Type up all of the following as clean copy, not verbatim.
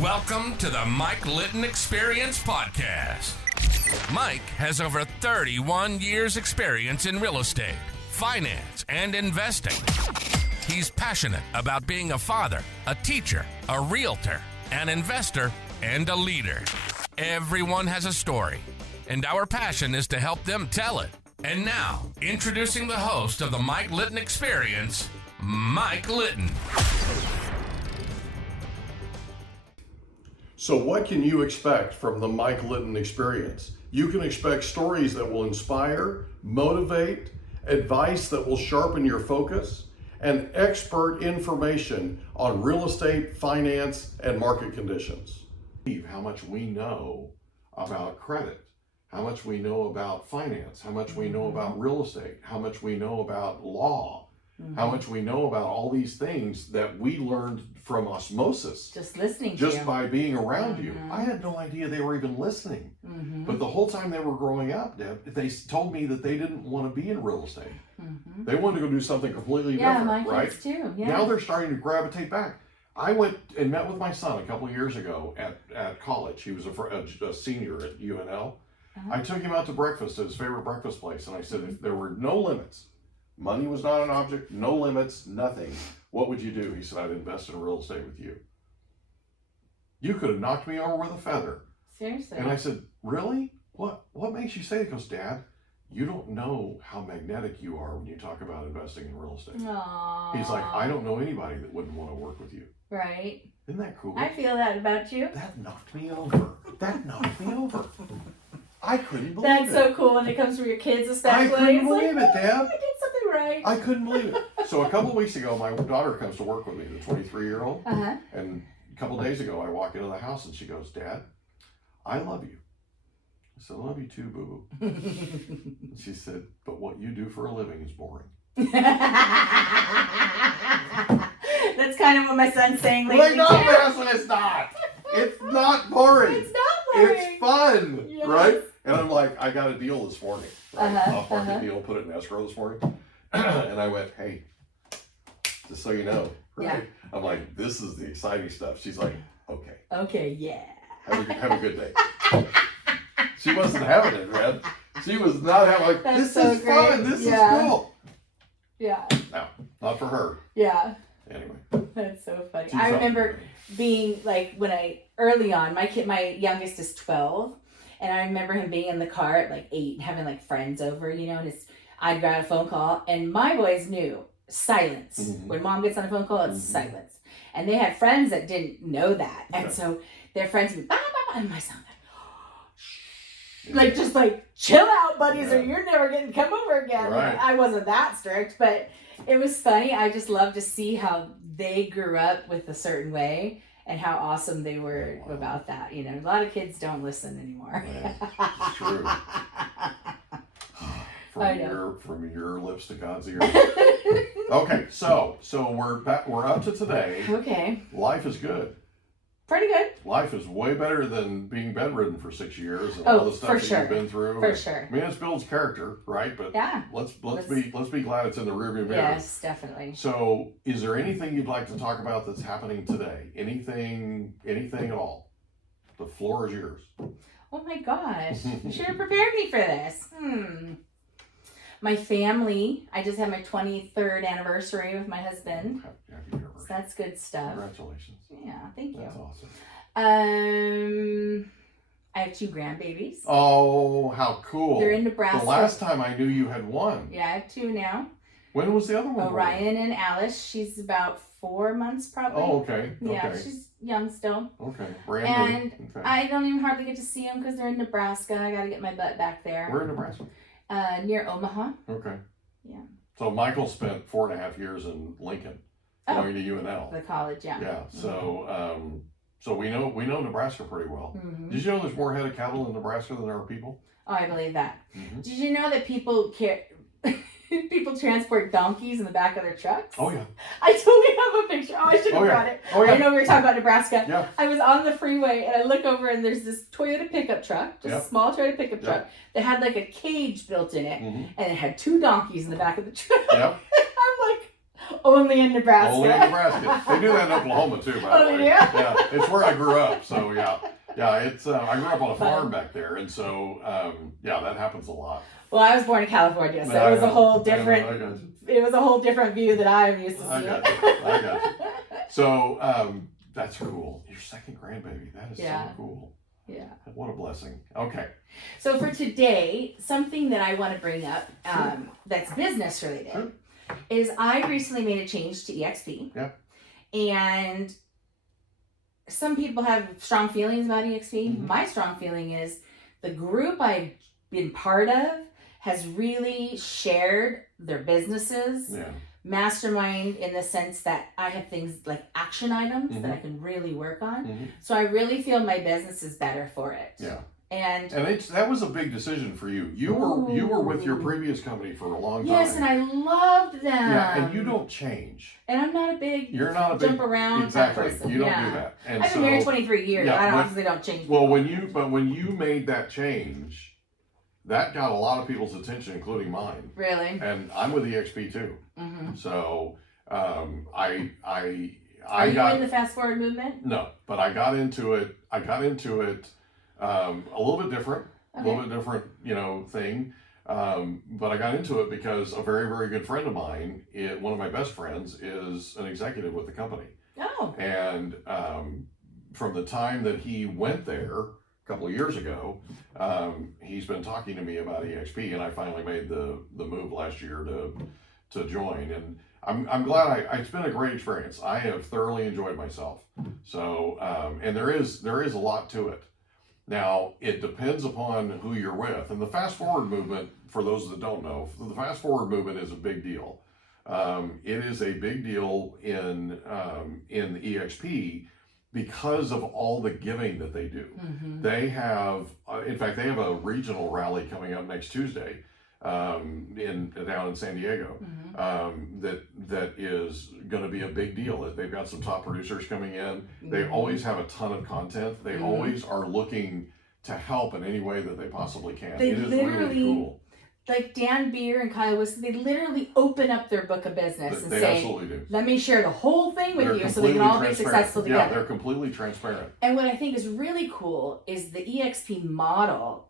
Welcome to the Mike Litton Experience Podcast. Mike has over 31 years experience in real estate, finance, and investing. He's passionate about being a father, a teacher, a realtor, an investor, and a leader. Everyone has a story, and our passion is to help them tell it. And now, introducing the host of the Mike Litton Experience, Mike Litton. So what can you expect from the Mike Litton Experience? You can expect stories that will inspire, motivate, advice that will sharpen your focus, and expert information on real estate, finance, and market conditions. How much we know about credit, how much we know about finance, how much we know about real estate, how much we know about law, how much we know about all these things that we learned from osmosis. Just listening to just you. by being around you. I had no idea they were even listening. But the whole time they were growing up, Deb, they told me that they didn't want to be in real estate. They wanted to go do something completely different, my right? kids too. Yeah. Now they're starting to gravitate back. I went and met with my son a couple of years ago at college. He was a senior at UNL. I took him out to breakfast at his favorite breakfast place, and I said, if there were no limits, money was not an object, no limits, nothing, what would you do? He said, I'd invest in real estate with you. You could have knocked me over with a feather. Seriously. And I said, really? What makes you say it? He goes, Dad, you don't know how magnetic you are when you talk about investing in real estate. Aww. He's like, I don't know anybody that wouldn't want to work with you. Right. Isn't that cool? I feel that about you. That knocked me over. I couldn't believe That's it. so cool when it comes from your kids especially. I couldn't It's believe like, it, Deb. I did something right. I couldn't believe it. So a couple of weeks ago, my daughter comes to work with me, the 23-year-old. And a couple of days ago, I walk into the house and she goes, Dad, I love you. I said, I love you too, boo-boo. And she said, but what you do for a living is boring. That's kind of what my son's saying lately. No, too. it's not. It's not boring. It's not boring. It's fun, Yes. right? And I'm like, I got a deal this morning. Right? Off market deal, put it in escrow this morning. And I went, hey, just so you know, right? Yeah. I'm like, this is the exciting stuff. She's like, okay. Okay, yeah. Have a good day. She wasn't having it, man. She was not having like, That's this so is fun. great. This Yeah. is cool. Yeah. No, not for her. Yeah. Anyway. That's so funny. She's I remember something. being like early on, my youngest is 12, and I remember him being in the car at like 8 and having like friends over, and I'd got a phone call, and my boys knew silence. When mom gets on a phone call, it's silence. And they had friends that didn't know that, and so their friends would bah, bah, bah, and my son like just like chill out, buddies, or you're never getting to come over again. Right. I wasn't that strict, but it was funny. I just love to see how they grew up with a certain way and how awesome they were about that. A lot of kids don't listen anymore. Yeah, it's true. I know. From your lips to God's ears. Okay, so we're up to today. Okay. Life is good. Pretty good. Life is way better than being bedridden for 6 years and all the stuff for that sure. you've been through. For sure. I mean, it builds character, right? But Yeah. let's be glad it's in the rearview mirror. Yes, definitely. So, is there anything you'd like to talk about that's happening today? Anything at all? The floor is yours. Oh my gosh. You should have prepared me for this. My family. I just had my 23rd anniversary with my husband. Happy anniversary. So that's good stuff. Congratulations. Yeah, thank you. That's awesome. I have 2 grandbabies. Oh, how cool. They're in Nebraska. The last time I knew you had one. Yeah, I have 2 now. When was the other one? Orion and Alice. She's about 4 months probably. Oh, okay. Yeah, Okay. she's young still. Okay. Brand And new. Okay. I don't even hardly get to see them because they're in Nebraska. I got to get my butt back there. Where in Nebraska? Near Omaha. Okay. Yeah. So Michael spent 4.5 years in Lincoln, going to UNL. The college, yeah. Yeah. So so we know Nebraska pretty well. Mm-hmm. Did you know there's more head of cattle in Nebraska than there are people? Oh, I believe that. Mm-hmm. Did you know that people people transport donkeys in the back of their trucks? Oh yeah. I totally have a picture. Oh, I should have brought it. Oh yeah. I know we were talking about Nebraska. Yeah. I was on the freeway and I look over and there's this Toyota pickup truck, just a small Toyota pickup truck that had like a cage built in it, and it had 2 donkeys in the back of the truck. Yep. I'm like, Only in Nebraska. Only in Nebraska. They do that in Oklahoma too, by the way. Oh, they do? Yeah, it's where I grew up. So yeah, it's I grew up on a farm back there, and so yeah, that happens a lot. Well, I was born in California, so it was a whole different. It was a whole different view that I'm used to seeing. I got you. So that's cool. Your second grandbaby. That is so cool. Yeah. What a blessing. Okay. So for today, something that I want to bring up that's business related is I recently made a change to EXP. Yeah. And some people have strong feelings about EXP. Mm-hmm. My strong feeling is the group I've been part of has really shared their businesses. Yeah. Mastermind in the sense that I have things like action items Mm-hmm. that I can really work on. Mm-hmm. So I really feel my business is better for it. Yeah. And that was a big decision for you. You were with your previous company for a long time. Yes, and I loved them. Yeah, and you don't change. And I'm not a big jump around exactly. person. You don't do that. And I've been married 23 years. I obviously don't change. Well, when you made that change, that got a lot of people's attention, including mine. Really? And I'm with EXP too. Mm-hmm. So Are you in the fast forward movement? No, but I got into it. A little bit different. Okay. A little bit different, thing. But I got into it because a very, very good friend of mine, one of my best friends, is an executive with the company. Oh. And from the time that he went there a couple of years ago, he's been talking to me about EXP, and I finally made the move last year to join. And I'm glad. It's been a great experience. I have thoroughly enjoyed myself. So and there is a lot to it. Now, it depends upon who you're with. And the fast forward movement, for those that don't know, the fast forward movement is a big deal. It is a big deal in EXP because of all the giving that they do. Mm-hmm. They have, in fact, they have a regional rally coming up next Tuesday down in San Diego. Mm-hmm. That is going to be a big deal. They've got some top producers coming in. Mm-hmm. They always have a ton of content. They Mm-hmm. always are looking to help in any way that they possibly can. They it is really cool. Like Dan Beer and Kyle Wilson, they literally open up their book of business and They say, absolutely do. let me share the whole thing with They're you so we can all be completely successful transparent. together. Yeah, they're completely transparent. And what I think is really cool is the EXP model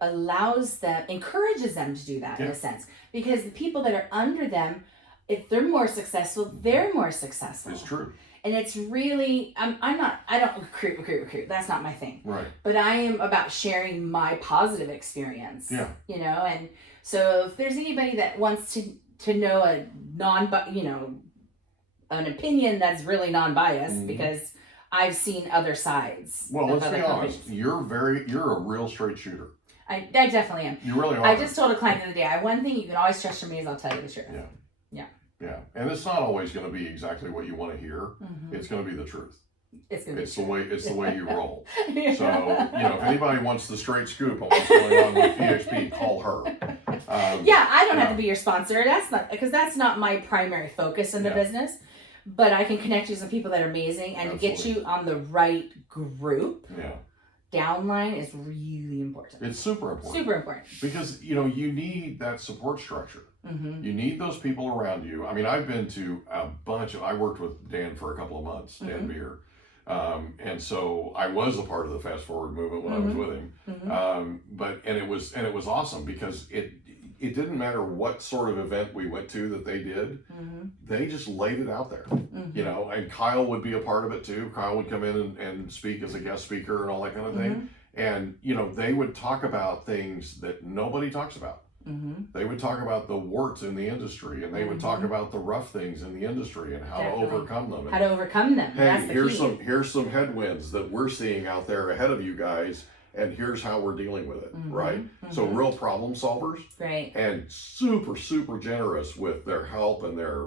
encourages them to do that in a sense. Because the people that are under them, if they're more successful, they're more successful. It's true. And it's really, I don't recruit. That's not my thing. Right. But I am about sharing my positive experience. Yeah. And so if there's anybody that wants to know an opinion that's really non-biased, Mm-hmm. because I've seen other sides. Well, of let's other be companies. honest. You're a real straight shooter. I definitely am. You really are. I just told a client the other day, one thing you can always trust from me is I'll tell you the truth. Yeah, and it's not always going to be exactly what you want to hear. Mm-hmm. It's going to be the truth. It's gonna be the way you roll. Yeah. So if anybody wants the straight scoop on what's going on with EXP, call her. Yeah, I don't have to be your sponsor. That's not my primary focus in the business. But I can connect you to some people that are amazing and Absolutely. get you on the right group. Yeah. Downline is really important. It's super important. Super important. Because you need that support structure. Mm-hmm. You need those people around you. I mean, I've been to a bunch of. I worked with Dan for a couple of months, Dan Beer, and so I was a part of the fast forward movement when I was with him. Mm-hmm. It was awesome because it didn't matter what sort of event we went to that they did. Mm-hmm. They just laid it out there. Mm-hmm. And Kyle would be a part of it too. Kyle would come in and speak as a guest speaker and all that kind of thing. And they would talk about things that nobody talks about. Mm-hmm. They would talk about the warts in the industry, and they would talk about the rough things in the industry and how to overcome them. How to overcome them. Hey, That's the key. here's some headwinds that we're seeing out there ahead of you guys, and here's how we're dealing with it, right? So real problem solvers, right? And super, super generous with their help and their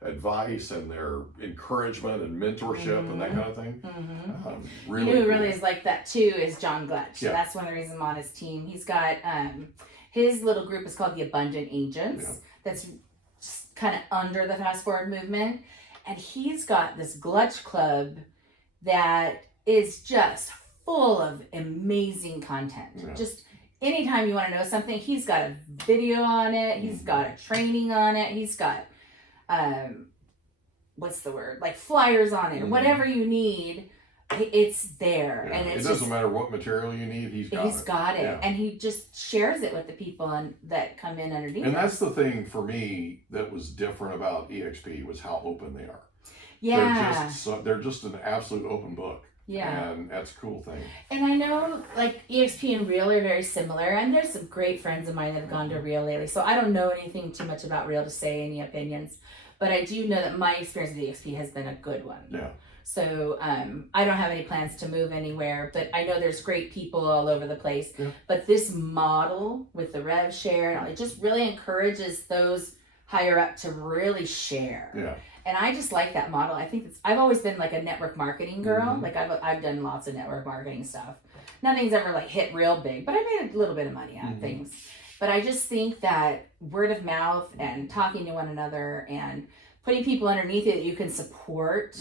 advice and their encouragement and mentorship and that kind of thing. Really, you know who cool. really is like that too is John Gletch. Yeah. That's one of the reasons I'm on his team. He's got his little group is called the Abundant Agents. Yeah. That's kind of under the fast forward movement, and he's got this Gletch Club that is just full of amazing content. Yeah. Just anytime you want to know something, he's got a video on it. He's got a training on it. He's got what's the word? Like flyers on it, whatever you need. It's there, and it doesn't matter what material you need. He's got it. Yeah. And he just shares it with the people that come in underneath. And that's the thing for me that was different about EXP was how open they are. Yeah, they're just an absolute open book. Yeah, and that's a cool thing. And I know like EXP and Real are very similar, and there's some great friends of mine that have gone to Real lately. So I don't know anything too much about Real to say any opinions, but I do know that my experience with EXP has been a good one. Yeah. So I don't have any plans to move anywhere, but I know there's great people all over the place. Yeah. But this model with the rev share, it just really encourages those higher up to really share. Yeah. And I just like that model. I think I've always been like a network marketing girl. Like I've done lots of network marketing stuff. Nothing's ever like hit real big, but I made a little bit of money out of things. But I just think that word of mouth and talking to one another and putting people underneath it that you can support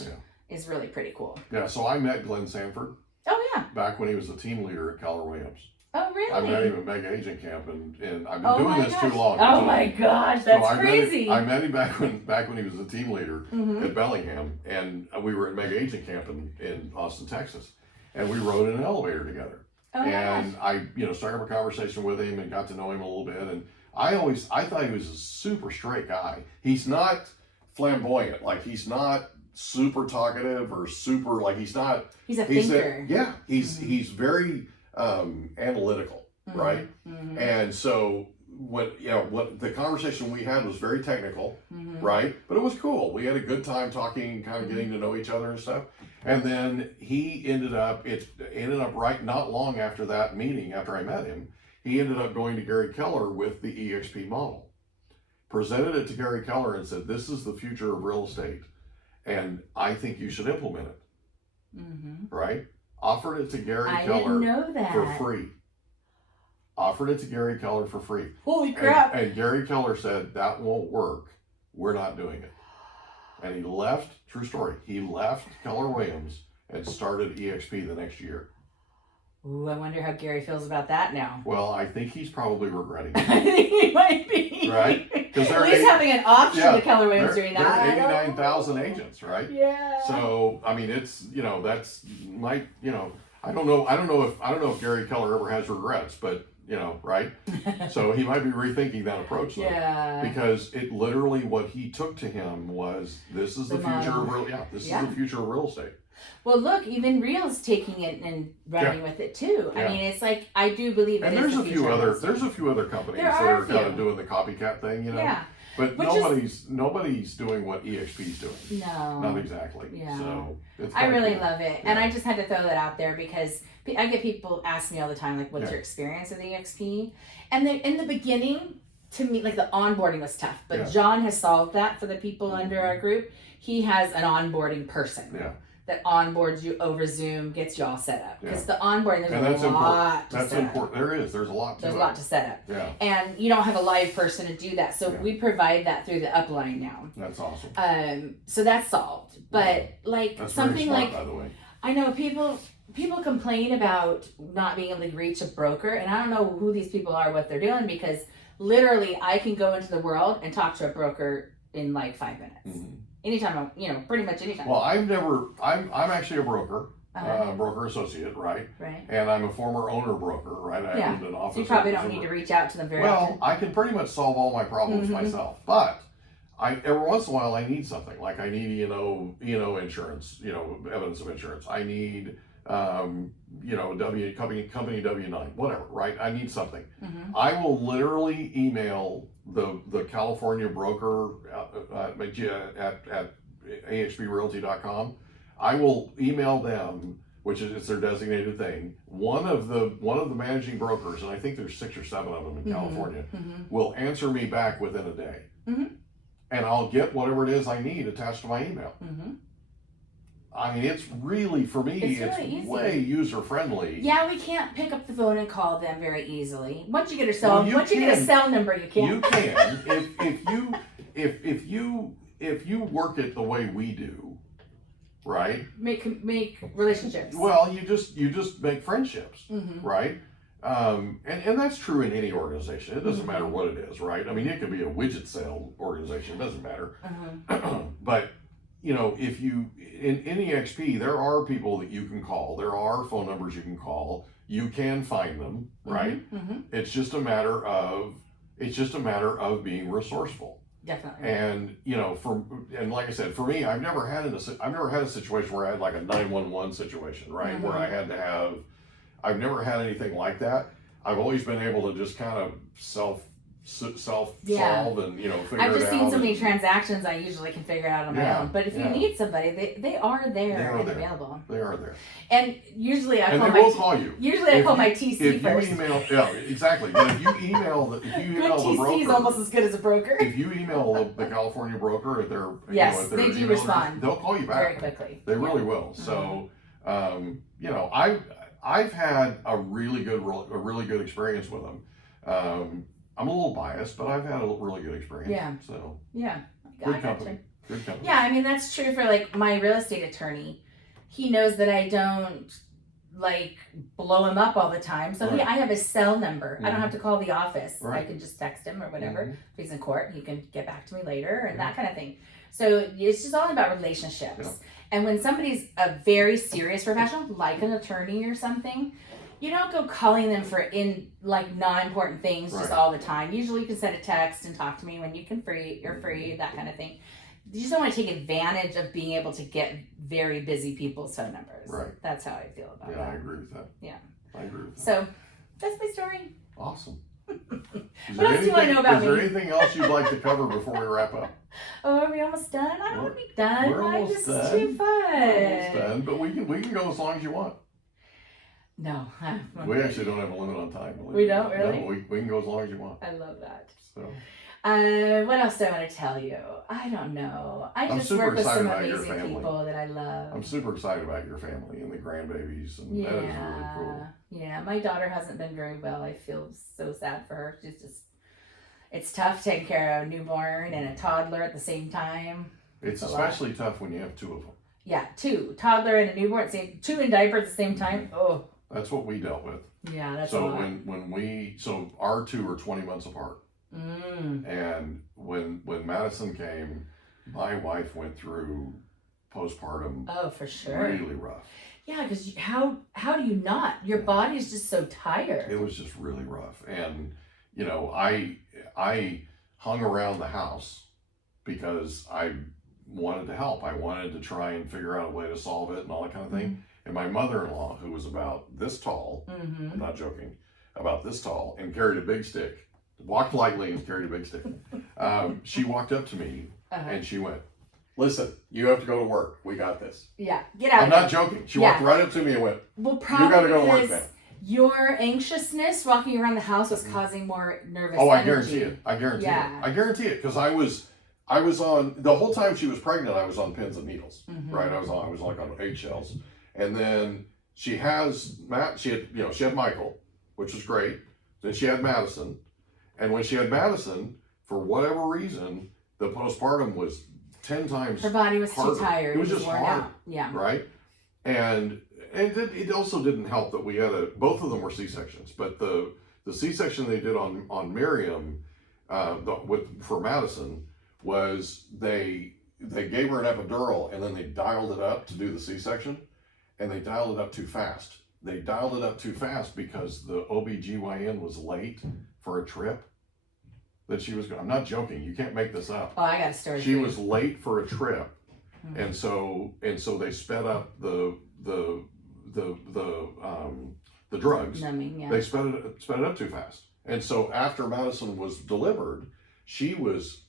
is really pretty cool. Yeah, so I met Glenn Sanford. Oh, yeah. Back when he was the team leader at Keller Williams. Oh, really? I met him at Mega Agent Camp, and I've been doing this too long. Oh, my gosh, that's crazy. I met him back when he was the team leader at Bellingham, and we were at Mega Agent Camp in Austin, Texas, and we rode in an elevator together. Oh, and I started a conversation with him and got to know him a little bit, and I thought he was a super straight guy. He's not flamboyant, like he's not super talkative or super he's a thinker. He's very analytical, right? And so what the conversation we had was very technical, right? But it was cool. We had a good time talking, kind of getting to know each other and stuff. And then he ended up right not long after that meeting, after I met him, he ended up going to Gary Keller with the EXP model, presented it to Gary Keller and said, "This is the future of real estate, and I think you should implement it." Right? Offered it to Gary Keller for free. Offered it to Gary Keller for free. Holy crap. And Gary Keller said, "That won't work. We're not doing it." And he left, true story, he left Keller Williams and started EXP the next year. Ooh, I wonder how Gary feels about that now. Well, I think he's probably regretting it. I think he might be. Right? Because at least having an option to Keller Williams doing that. There are 89,000 agents, right? Yeah. So, I mean, it's, that's I don't know if Gary Keller ever has regrets, but right? So he might be rethinking that approach though. Yeah. Because it literally, what he took to him was, this is the future of the future of real estate. Well, look, even Real's taking it and running with it too. I mean, it's like, I do believe it is the future. There's a few other companies that are kind of doing the copycat thing, Yeah. But nobody's doing what EXP's doing. No. Not exactly. Yeah. So I really love it. And I just had to throw that out there because I get people ask me all the time, like, what's your experience with EXP? And in the beginning, to me, like, the onboarding was tough. But John has solved that for the people under our group. He has an onboarding person that onboards you over Zoom, gets you all set up. Because the onboarding, there's a lot to set up. That's important. There's a lot to set up. Yeah. And you don't have a live person to do that. So we provide that through the upline now. That's awesome. So that's solved. But that's something very smart, by the way. I know people complain about not being able to reach a broker, and I don't know who these people are, what they're doing, because literally I can go into the world and talk to a broker in like 5 minutes. Anytime, pretty much anytime. Well, I'm actually a broker, broker associate, right? Right. And I'm a former owner broker, right? I owned an office. So you probably don't need to reach out to them very often. Well, I can pretty much solve all my problems myself, but every once in a while I need something. Like I need insurance, evidence of insurance. I need company W-9, whatever, right? I need something. I will literally email the California broker at ahbrealty.com. I will email them, which is their designated thing. One of the managing brokers, and I think there's 6 or 7 of them in California, will answer me back within a day. And I'll get whatever it is I need attached to my email. I mean, it's really, for me, it's way user friendly. Yeah, we can't pick up the phone and call them very easily. Once you get a cell, you get a cell number, you can. You can if you work it the way we do, right? Make relationships. Well, you just make friendships, right? And that's true in any organization. It doesn't matter what it is, right? I mean, it could be a widget sale organization. It doesn't matter. But if you, in EXP, there are people that you can call. There are phone numbers you can call. You can find them, right? Mm-hmm. It's just a matter of being resourceful. Definitely. And and like I said, for me, I've never had a situation where I had like a 911 situation, right? Mm-hmm. Where I had to have. I've never had anything like that. I've always been able to just kind of self solve and figure it out. I've just seen so many transactions. I usually can figure it out on my own. But if you Yeah. need somebody, they are there and there. available. They are there. And usually I And call they will my call you. usually I call my TC If first. you email, yeah, exactly. But if you email the Good broker, TC is almost as good as a broker. if you email the California broker at their Yes, at their they do email respond. address, they'll call you back Very quickly. They really will. So, I've had a really good experience with them. I'm a little biased, but I've had a really good experience. Yeah. So Yeah. good company. Good company. Yeah, I mean that's true for like my real estate attorney. He knows that I don't like blow him up all the time. So Right. I have his cell number. I don't Mhm. have to call the office. I Right. can just text him or whatever. Mhm. If he's in court, he can get back to me later and Yeah. that kind of thing. So it's just all about relationships. Yeah. And when somebody's a very serious professional, like an attorney or something, you don't go calling them for non-important things just Right. all the time. Usually you can send a text and talk to me when you're free, that kind of thing. You just don't want to take advantage of being able to get very busy people's phone numbers. Right. That's how I feel about Yeah, that. I agree with that. Yeah. I agree with that. So that's my story. Awesome. What else do you want to know about Is there me? anything else you'd like to cover before we wrap up? Oh, are we almost done? I don't want to be done. We're almost This done. is too fun. We're almost done, but we can go as long as you want. No. We actually don't have a limit on time. believe We me. don't, really? No, we can go as long as you want. I love that. So What else do I want to tell you? I don't know. I'm just super work with excited some about your amazing family. people that I love. I'm super excited about your family and the grandbabies, and that is really cool. Yeah, my daughter hasn't been very well. I feel so sad for her. It's tough taking care of a newborn and a toddler at the same time. It's especially tough when you have two of them. Yeah, two. Toddler and a newborn, two in diaper at the same time. Oh. That's what we dealt with. Yeah, that's so a lot. so our two are 20 months apart. And when Madison came, my wife went through postpartum. Oh, for sure. Really rough. Yeah, because how do you not? Your body's just so tired. It was just really rough, and I hung around the house because I wanted to help. I wanted to try and figure out a way to solve it and all that kind of thing. And my mother-in-law, who was about this tall, I'm not joking, about this tall, and carried a big stick, walked lightly and carried a big stick. She walked up to me and she went, "Listen, you have to go to work. We got this." Yeah, get out. I'm not joking. She walked right up to me and went, "Well, you probably got to go to work, because man." your anxiousness walking around the house was causing more nervous Oh, I energy. guarantee it. I guarantee Yeah. it. I guarantee it because I was on the whole time she was pregnant. I was on pins and needles, right? I was like on eggshells, and then she had Michael, which was great. Then she had Madison, and when she had Madison, for whatever reason, the postpartum was 10 times. Her body was harder. too tired. It was just worn hard. out. Yeah. Right, and it also didn't help that we had both of them were C-sections, but the C-section they did on Miriam for Madison was they gave her an epidural and then they dialed it up to do the C-section, and they dialed it up too fast. They dialed it up too fast because the OBGYN was late for a trip that she was going. I'm not joking. You can't make this up. Oh, I got a story. She was late for a trip, and so they sped up the drugs. Numbing, yeah. They sped it up too fast, and so after Madison was delivered, she was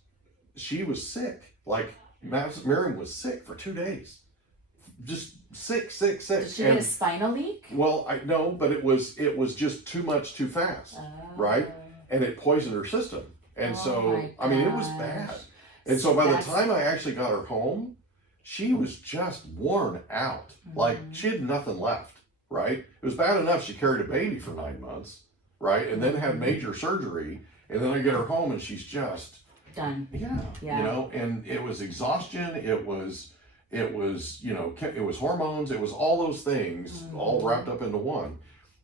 sick. Like Miriam was sick for 2 days, just sick. Did she get a spinal leak? Well, I know, but it was just too much too fast, right? And it poisoned her system, and I mean it was bad. And so by the time I actually got her home, she was just worn out. Like she had nothing left, right? It was bad enough she carried a baby for 9 months, right? And then had major surgery, and then I get her home and she's just done. Yeah. And it was exhaustion, it was hormones, it was all those things all wrapped up into one.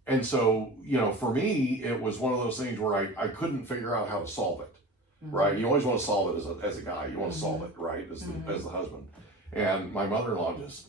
And so, for me, it was one of those things where I couldn't figure out how to solve it, right? You always want to solve it as a guy, you want to solve it, right? As the husband. And my mother-in-law just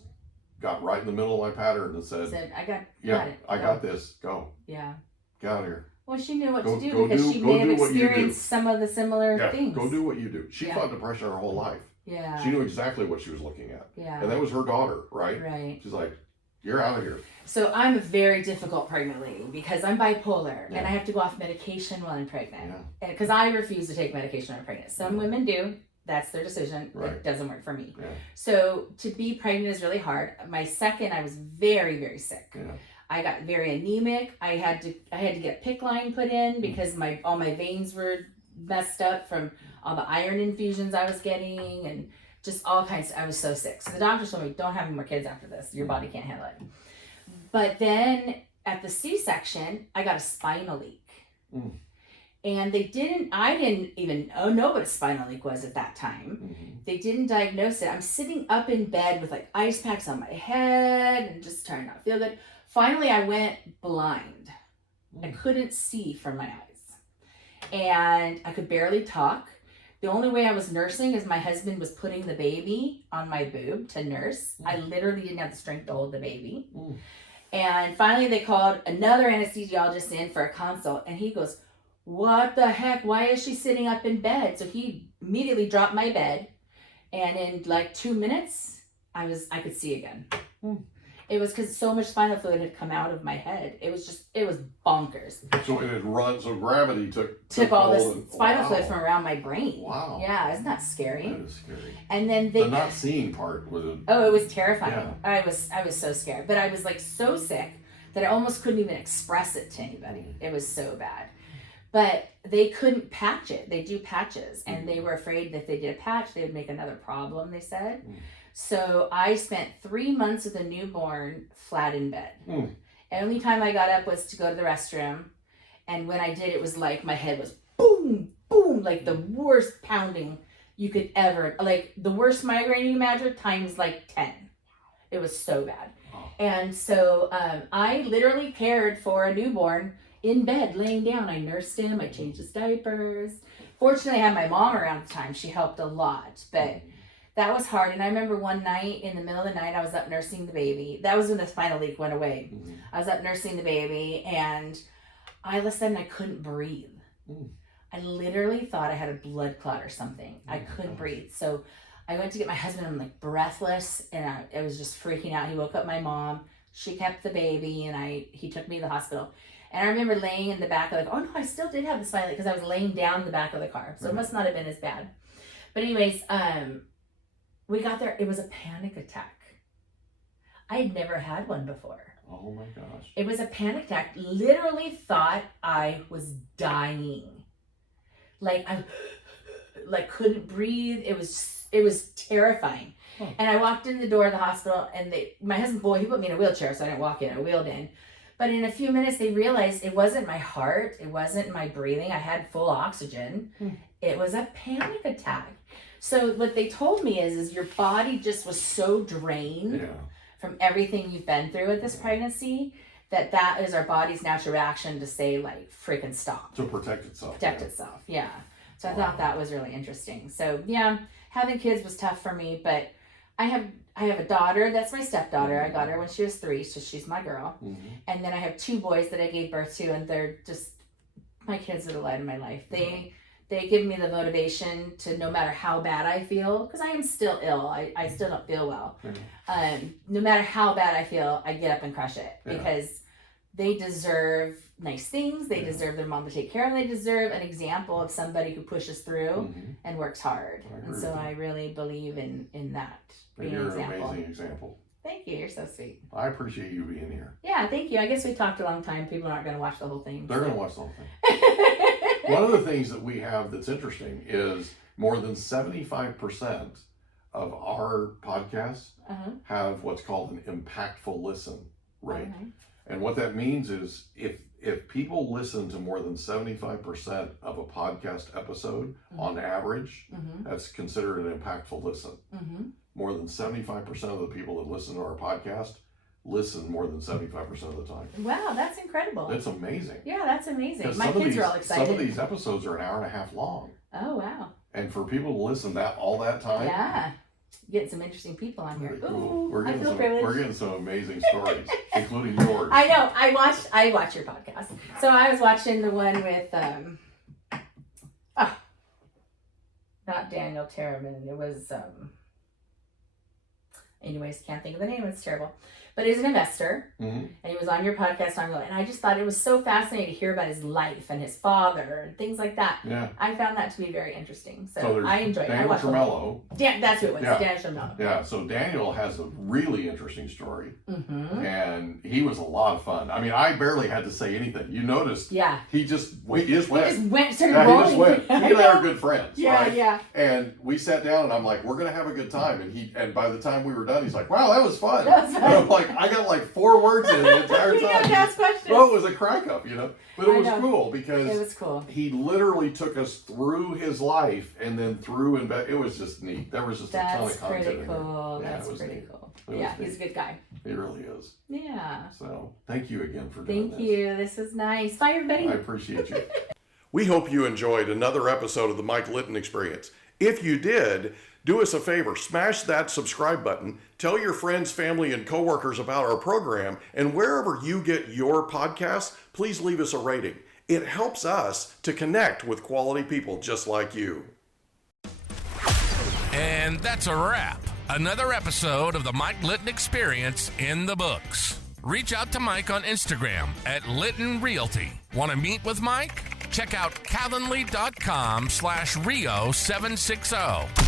got right in the middle of my pattern and said, I got it. I got this. Go. Yeah. Get out of here. Well, she knew what Go- to do go because do- she go may have do what you do. experienced some of the similar Yeah, things. go do what you do. She Yeah. fought depression her whole life. Yeah. She knew exactly what she was looking at. Yeah. And that was her daughter, right? Right. She's like, you're out of here. So I'm a very difficult pregnant lady because I'm bipolar Yeah. and I have to go off medication while I'm pregnant. Yeah. Because I refuse to take medication when I'm pregnant. Some women do. That's their decision. Right. It doesn't work for me. Yeah. So to be pregnant is really hard. My second, I was very, very sick. Yeah. I got very anemic. I had to get PICC line put in because all my veins were messed up from all the iron infusions I was getting and just all kinds. I was so sick. So the doctor told me, don't have any more kids after this. Your body can't handle it. But then at the C-section, I got a spinal leak. Mm. And I didn't even know what a spinal leak was at that time. Mm-hmm. They didn't diagnose it. I'm sitting up in bed with like ice packs on my head and just trying not to feel good. Finally, I went blind. I couldn't see from my eyes. And I could barely talk. The only way I was nursing is my husband was putting the baby on my boob to nurse. I literally didn't have the strength to hold the baby. And finally, they called another anesthesiologist in for a consult. And he goes, what the heck? Why is she sitting up in bed? So he immediately dropped my bed. And in like 2 minutes, I could see again. It was because so much spinal fluid had come out of my head. It was bonkers. So it had run, so gravity took all hold this and- spinal wow. fluid from around my brain. Wow. Yeah, isn't that scary? That is scary. And then The not seeing part was it was terrifying. I was so scared. But I was like so sick that I almost couldn't even express it to anybody. It was so bad. But they couldn't patch it. They do patches. And they were afraid that if they did a patch, they would make another problem, they said. So I spent 3 months with a newborn flat in bed. Only time I got up was to go to the restroom. And when I did, it was like my head was boom, boom, like the worst pounding you could ever, like the worst migraine you imagine times like 10. It was so bad. And so I literally cared for a newborn in bed, laying down. I nursed him. I changed his diapers. Fortunately, I had my mom around at the time. She helped a lot. But that was hard. And I remember one night, in the middle of the night, I was up nursing the baby. That was when the spinal leak went away. I was up nursing the baby, and all of a sudden, I couldn't breathe. I literally thought I had a blood clot or something. I couldn't breathe. So I went to get my husband. I'm like breathless, and I was just freaking out. He woke up my mom. She kept the baby, and he took me to the hospital. And I remember laying in the back of I still did have the spinal leak because I was laying down in the back of the car. So it must not have been as bad. But anyways, we got there. It was a panic attack. I had never had one before. Oh my gosh. It was a panic attack. Literally thought I was dying. Like I couldn't breathe. It was terrifying. And I walked in the door of the hospital, and my husband, he put me in a wheelchair, so I didn't walk in. I wheeled in. But in a few minutes, they realized it wasn't my heart. It wasn't my breathing. I had full oxygen. It was a panic attack. So what they told me is your body just was so drained from everything you've been through with this pregnancy that is our body's natural reaction to say, like, freaking stop. To protect itself. Itself, yeah. So I thought that was really interesting. So, yeah, having kids was tough for me, but I have a daughter. That's my stepdaughter. I got her when she was 3, so she's my girl. And then I have 2 boys that I gave birth to, and they're just, my kids are the light of my life. They give me the motivation to, no matter how bad I feel, because I am still ill. I still don't feel well. No matter how bad I feel, I get up and crush it because they deserve nice things. They deserve their mom to take care of them. They deserve an example of somebody who pushes through and works hard. And so I really believe in that. And you're an amazing example. Thank you. You're so sweet. I appreciate you being here. Yeah, thank you. I guess we talked a long time. People aren't going to watch the whole thing. They're going to watch the whole thing. One of the things that we have that's interesting is more than 75% of our podcasts have what's called an impactful listen rate. And what that means is if people listen to more than 75% of a podcast episode on average, that's considered an impactful listen. More than 75% of the people that listen to our podcast listen more than 75% of the time. Wow, that's incredible. It's amazing. Yeah, that's amazing. My some kids are all excited. Some of these episodes are an hour and a half long. Oh, wow. And for people to listen all that time, Getting some interesting people on here. Really cool. Ooh, We're I getting feel privileged. we're getting some amazing stories, including yours. I know. I watch your podcast. So I was watching the one with not Daniel Terriman. It was anyways, can't think of the name. It's terrible. But he's an investor, and he was on your podcast. And I just thought it was so fascinating to hear about his life and his father and things like that. Yeah. I found that to be very interesting. So there's I enjoyed it. Daniel Tremello. That's who it was. Yeah. Daniel Tremello. Yeah, so Daniel has a really interesting story, Mm-hmm. and he was a lot of fun. I mean, I barely had to say anything. You noticed? Yeah. He just went. He just started Yeah, rolling. he just went. He and I are good friends. Yeah, right? yeah. And we sat down, and I'm like, "We're gonna have a good time." And by the time we were done, he's like, "Wow, that was fun." That was fun. And I'm like, I got like 4 words in the entire We time. got to ask questions. Well, it was a crack up, but it I was know. cool because It was cool. he literally took us through his life and then through and back. It was just neat. There was just a ton That's of content pretty in there. cool. Yeah, That's it was pretty neat. cool. It was Yeah, neat. he's a good guy. He really is. Yeah. So thank you again for doing Thank this. you. This was nice. Bye, everybody. I appreciate you. We hope you enjoyed another episode of the Mike Litton Experience. If you did, do us a favor, smash that subscribe button, tell your friends, family, and coworkers about our program, and wherever you get your podcasts, please leave us a rating. It helps us to connect with quality people just like you. And that's a wrap. Another episode of the Mike Litton Experience in the books. Reach out to Mike on Instagram at Litton Realty. Want to meet with Mike? Check out calendly.com/Rio760.